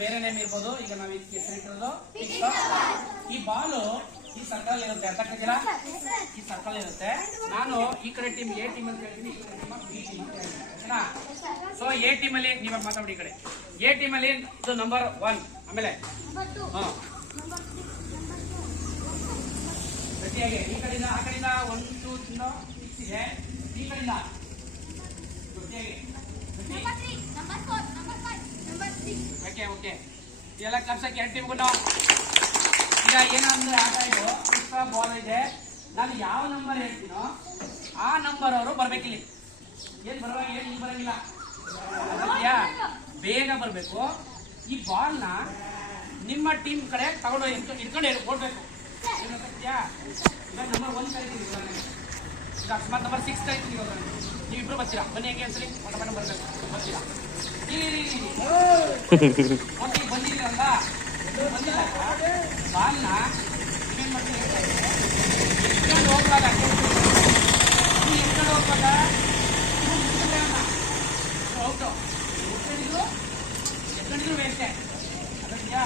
ಬೇರೆ ನೇಮ್ ಇರ್ಬೋದು. ಈಗ ನಾವು ಇದಕ್ಕೆ ಹೆಸರಿಟ್ಟಿರೋದು ಈ ಬಾಲು ಈ ಸರ್ಕಲ್ ಇರುತ್ತೆ. ಅರ್ಥ ಆಗ್ತಿದ್ದೀರಾ ಈ ಸರ್ಕಲ್ ಇರುತ್ತೆ. ನಾನು ಈ ಕಡೆ ಟೀಮ್ ಎ ಟೀಮ್ ಅಂತ ಹೇಳ್ತೀನಿ, ಈ ಕಡೆ ಟೀಮ್ ಬಿ ಟೀಮ್ ಅಂತ ಹೇಳ್ತೀನಿ. ಸೊ ಎ ಟೀಮ್ ಅಲ್ಲಿ ನೀವು ಮಾತಾಡಿ ಈ ಕಡೆ. ಎ ಟೀಮ್ ಅಲ್ಲಿ ಇದು ನಂಬರ್ ಒನ್ ಆಮೇಲೆ ಪ್ರತಿಯಾಗಿ ಈ ಕಡೆಯಿಂದ, ಆ ಕಡೆಯಿಂದ ಒನ್ ಟೂ ಸಿಕ್ಸ್ ಇದೆ ಈ ಕಡೆಯಿಂದ. ಗಟ್ಟಿಯಾಗಿ ಗಟ್ಟಿ. ಓಕೆ ಓಕೆ ಇದೆಲ್ಲ ಕರ್ಸಕ್ಕೆ ಎರಡು ಟೀಮ್ ಕೊಟ್ಟು ಈಗ ಏನಂದ್ರೆ ಆಟ ಇದು, ಪುಷ್ಪ ಬಾಲ್ ಇದೆ. ನಾನು ಯಾವ ನಂಬರ್ ಹೇಳ್ತೀನೋ ಆ ನಂಬರ್ ಅವರು ಬರ್ಬೇಕಿಲ್ಲಿ. ಏನ್ ಬರುವಾಗ ಏನ್ ಬರಂಗಿಲ್ಲ? ಬೇಗ ಬರಬೇಕು. ಈ ಬಾಲ್ನ ನಿಮ್ಮ ಟೀಮ್ ಕಡೆ ತಗೊಂಡು ಇಟ್ಕೊಂಡು ಓಡ್ಬೇಕು? ಇವಾಗ ನಂಬರ್ ಒನ್ ಕರಿತೀನಿ ಈಗ ಅಕಸ್ಮಾತ್ ನಂಬರ್ ಸಿಕ್ಸ್ ಕರಿತೀನಿ ಇವಾಗ ಬರ್ತೀರಾ ಬನ್ನಿ ಹೆಂಗೆ ಮಟ ಮಟ ಬರ್ಬೇಕು. ಬರ್ತೀರಾ ಬಂದಿದ್ದೀರಲ್ಲ ನೀವು ಬಂದಿದ್ದಾಗ ಬಾಲ್ನ ನೀವೇನ್ ಮಾಡ್ತೀರಿ? ಎತ್ಕೊಂಡು ನೀವು ಎತ್ಕೊಂಡು ಹೋಗುವಾಗ ಹೌದು. ಎತ್ಕೊಂಡಿದ್ರು ಎತ್ಕೊಂಡಿದ್ರು ವೇಸ್ಟೆ ಅದಕ್ಕಿಯಾ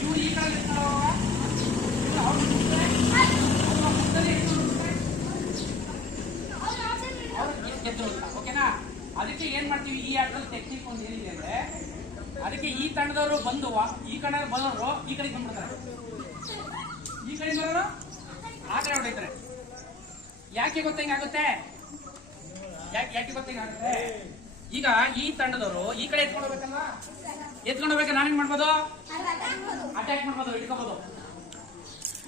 ಇವ್ರು ಈ ಕಡೆ ಎತ್ಕೊಂಡು ಅವ್ರು ಮುಂದೆ? ಅವ್ರು ಮುಟ್ತಾರೆ. ಅವ್ರು ಓಕೆನಾ ಅದಕ್ಕೆ ಏನ್ ಮಾಡ್ತೀವಿ? ಈ ಆಟದಲ್ಲಿ ಟೆಕ್ನಿಕ್ ಒಂದು ಏನಿದೆ ಅಂದ್ರೆ, ಅದಕ್ಕೆ ಈ ತಂಡದವರು ಬಂದು, ಈ ಕಡೆ ಬರೋರು ಈ ಕಡೆ ಬಂದ್ಬಿಡ್ತಾರೆ. ಈ ಕಡೆ ಬರೋರು ಆ ಕಡೆ ಹೊಡಿತಾರೆ ಯಾಕೆ ಗೊತ್ತಂಗಾಗುತ್ತೆ ಯಾಕೆ ಯಾಕೆ ಗೊತ್ತ ಹಿಂಗಾಗುತ್ತೆ ಈಗ ಈ ತಂಡದವರು ಈ ಕಡೆ ಎತ್ಕೊಂಡು ಹೋಗ್ಬೇಕಲ್ಲ ಎತ್ಕೊಂಡು ಹೋಗ್ಬೇಕು ನಾನೇನ್ ಮಾಡ್ಬೋದು? ಅಟ್ಯಾಕ್ ಮಾಡ್ಬೋದು ಹಿಡ್ಕೋಬಹುದು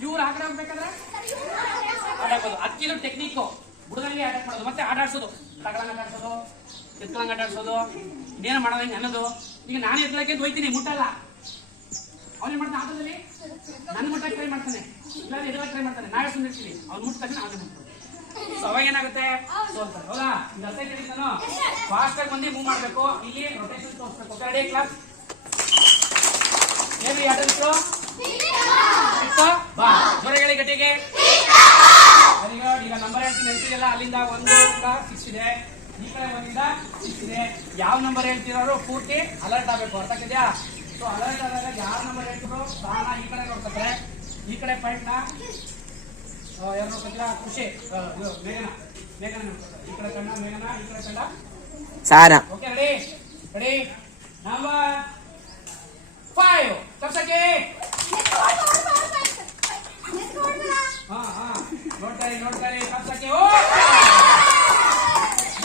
ಇವ್ರು ಆ ಕಡೆ ಹೋಗ್ಬೇಕಾದ್ರೆ? ಅಟ್ಯಾಕ್ ಅದಕ್ಕಿರೋ ಟೆಕ್ನಿಕ್ ಬುಡದಲ್ಲಿ ಅಟ್ಯಾಕ್ ಮಾಡೋದು, ಮತ್ತೆ ಆಟ ತಗೊಳಂಗ ಕಟ್ಸೋದು ಎತ್ಕೊಳಂಗ ಆಟ ಆಡ್ಸೋದು ಇನ್ನೇನು ಮಾಡೋದು ಹಿಂಗೆ ಅನ್ನೋದು ಈಗ ನಾನು ಎತ್ಲಕ್ಕೆ ಹೋಯ್ತೀನಿ ಮುಟ್ಟಲ್ಲ ಏನು ಮಾಡ್ತಾನೆ ಆಟದಲ್ಲಿ ನನ್ನ ಮುಟ್ಟಕ್ಕೆ ಟ್ರೈ ಮಾಡ್ತಾನೆ ಇಲ್ಲ ಎದುರ ಟ್ರೈ ಮಾಡ್ತಾನೆ ನಾವೇ ಇರ್ತೀನಿ ಅವ್ನು ಮುಟ್ಟ ತಕ್ಷಣ ಅವನೇ ಅವಾಗ ಏನಾಗುತ್ತೆ ಸೋಲ್ತಾರೆ ಹೌದಾ ನಾನು ಫಾಸ್ಟ್ ಆಗಿ ಬಂದು ಮೂವ್ ಮಾಡಬೇಕು ಇಲ್ಲಿ ರೊಟೇಷನ್ ತೋರಿಸ್ಬೇಕು ರೆಡಿ ಕ್ಲಾಸ್ ಏನು ಯಾವ್ದು ಬಾ ಹೊರಗಡೆ ಗಟ್ಟಿಗೆ ನೆನ್ಸಿದೆಯಲ್ಲ ಅಲ್ಲಿಂದ ಒಂದು ಸಿಕ್ಸ್ ಇದೆ. ಈ ಕಡೆ ಒಂದಿಂದ ಸಿಕ್ಸ್ ಇದೆ. ಯಾವ ನಂಬರ್ ಹೇಳ್ತಿರೋರು ಪೂರ್ತಿ ಅಲರ್ಟ್ ಆಗಬೇಕು ಅರ್ಥ ಆಗ್ತಿದ್ಯಾ ಸೊ ಅಲರ್ಟ್ ಆದಾಗ ಯಾವ ನಂಬರ್ ಹೇಳ್ತಿದ್ರು? ಪ್ರಾಣ ಈ ಕಡೆ ನೋಡ್ತಾರೆ ಈ ಕಡೆ ಪಾಯಿಂಟ್ನ ಆ, ಯಾರು ನೋಡ್ತಿಲ್ಲ ಖುಷಿ. ಮೇಘನ. ಮೇಘನ ನೋಡ್ತಾರೆ ಈ ಕಡೆ ಕಣ್ಣ ಮೇಘನ ಈ ಕಡೆ ಕಣ್ಣ ಸಾರ. Okay ready ready number five ಕಪ್ಸಕ್ಕೆ ಹಾ ಹಾ ನೋಡ್ತಾರೆ ನೋಡ್ತಾರೆ ಕಪ್ಸಕ್ಕೆ. ಓ!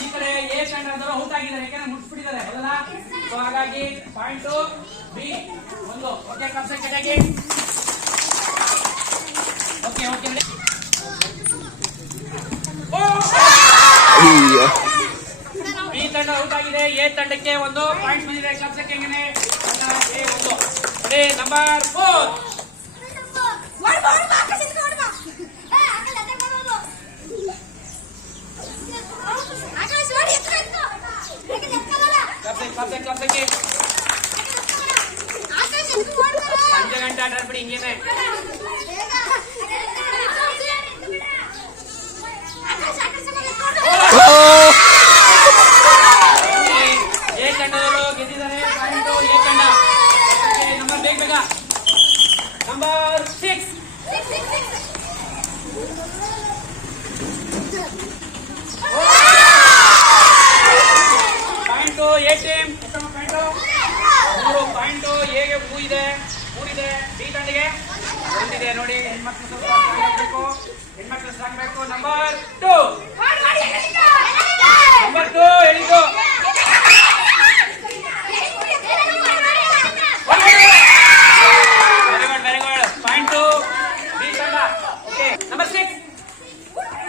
ಈ ಕಡೆ ಎ ತಂಡದವರು ಔಟ್ ಆಗಿದ್ದಾರೆ ಯಾಕಂದ್ರೆ ಮುಟ್ಬಿಟ್ಟಿದ್ದಾರೆ. ಹೌದಲ್ಲ? ಸೊ ಹಾಗಾಗಿ ಪಾಯಿಂಟ್ ಬಿ ಒಂದು. ಓಕೆ ಕಪ್ಸಕ್ಕೆ ಓಕೆ ಓಕೆ ರೆಡಿ ಓ! ಅಯ್ಯೋ ಬಿ ತಂಡ ಔಟ್ ಆಗಿದೆ ಎ ತಂಡಕ್ಕೆ ಒಂದು. ಪಾಯಿಂಟ್ ಬಂದಿದೆ. ಕಪ್ಸಕ್ಕೆ ಹೆಂಗನೆ? ಒಂದು. ನಂಬರ್ ಫೋರ್ ಕಪ್ಸಕ್ಕೆ ಕಪ್ಸಕ್ಕೆ ಕಪ್ಸಕ್ಕೆ ಸಂಜೆ ಗಂಟೆ ಆಟ ಆಡ್ಬಿಡಿ ಹಿಂಗೇನೆ ಎ ತಂಡದವರು ಗೆದ್ದಿದ್ದಾರೆ ಪಾಯಿಂಟ್ ಎ ತಂಡ ನಂಬರ್ ಬೇಗ ಬೇಗ number six point A team ಮೂರು ಪಾಯಿಂಟ್ ಎಗೆ ಇದೆ? ಮೂರಿದೆ ಬಿ ತಂಡಿಗೆ? ಒಂದಿದೆ ನೋಡಿ. ಹೆಣ್ಮಕ್ಳು ಹೆಣ್ಮಕ್ಳು ಸಾಕಬೇಕು. ನಂಬರ್ ಟು ನಂಬರ್ ಟು ಹೇಳಿದ್ದು very good very good point two B ತಂಡ okay number six okay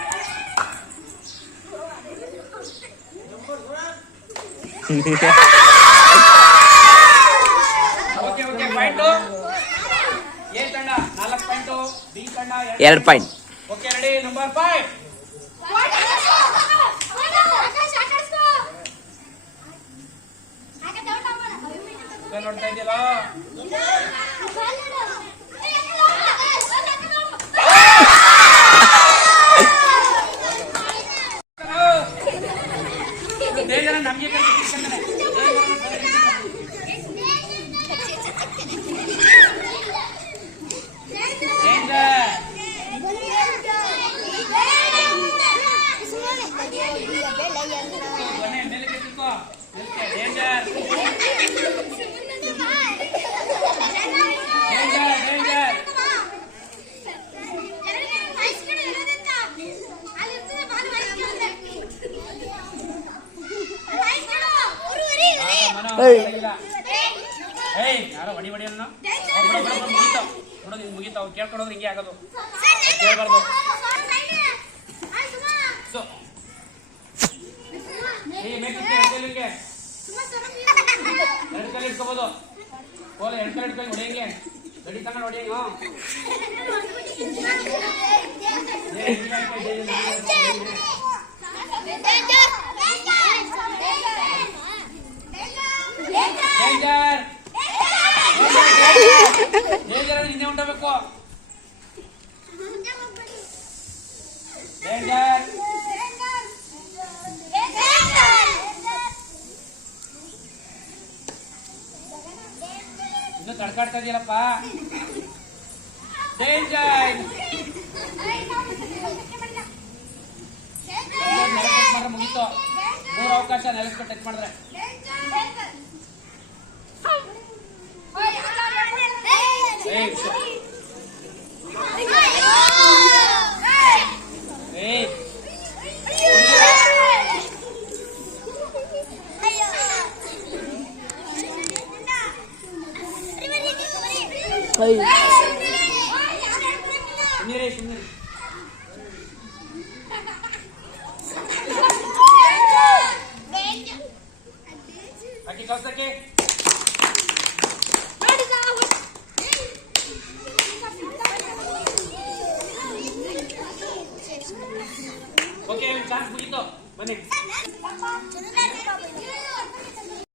okay point A ತಂಡ ನಾಲ್ಕು ಪಾಯಿಂಟ್ ಬಿ ತಂಡ ಎರಡು point okay ready number five ನೋಡ್ತಾ ಇದೆಯಲ್ಲ? ದೇವರನ್ನ ನಮಗೆ ಡೇಂಜರ್ ಏಯ್. ಯಾರೋ ಹೊಡಿ ಹೊಡಿ ಅನ್ನೋ ಬಿಡ ಬಿಡ ಬಿಡ ಮುಗೀತು. ಬಿಡು ನಿನ್ ಮುಗೀತು. ಅವ್ರು ಕೇಳ್ಕೊಂಡು ಹೋದ್ರೆ ಹಿಂಗೆ ಆಗೋದು. ಕೇಳ್ಬಾರ್ದು. ಸೊ. ಏ ಮೇಕಪ್ ಹೇಳ್ತಿಲ್ಲ ಎರಡು ಇಟ್ಕೋಬೋದು. ಕೋಲ ಕೈ ಇಟ್ಕೊಂಡು ಹೊಡಿಯಂಗೆ ಗಡಿ ತಗೊಂಡು ಹೊಡಿಯಂಗ ಹಿಂದೆ ಉಂಟಬೇಕು ಇನ್ನು ತಡ್ಕಾಡ್ತಾ ಇದೆಯಲ್ಲಪ್ಪ ಡೇಂಜರ್ ಮುಗೀತು ಮೂರು ಅವಕಾಶ ನೆಲಕ್ಕೆ ಟಚ್ ಮಾಡಿದ್ರೆ Hey. Come Hey. come Hey. Okay chance ಮುಗೀತು ಬನ್ನಿ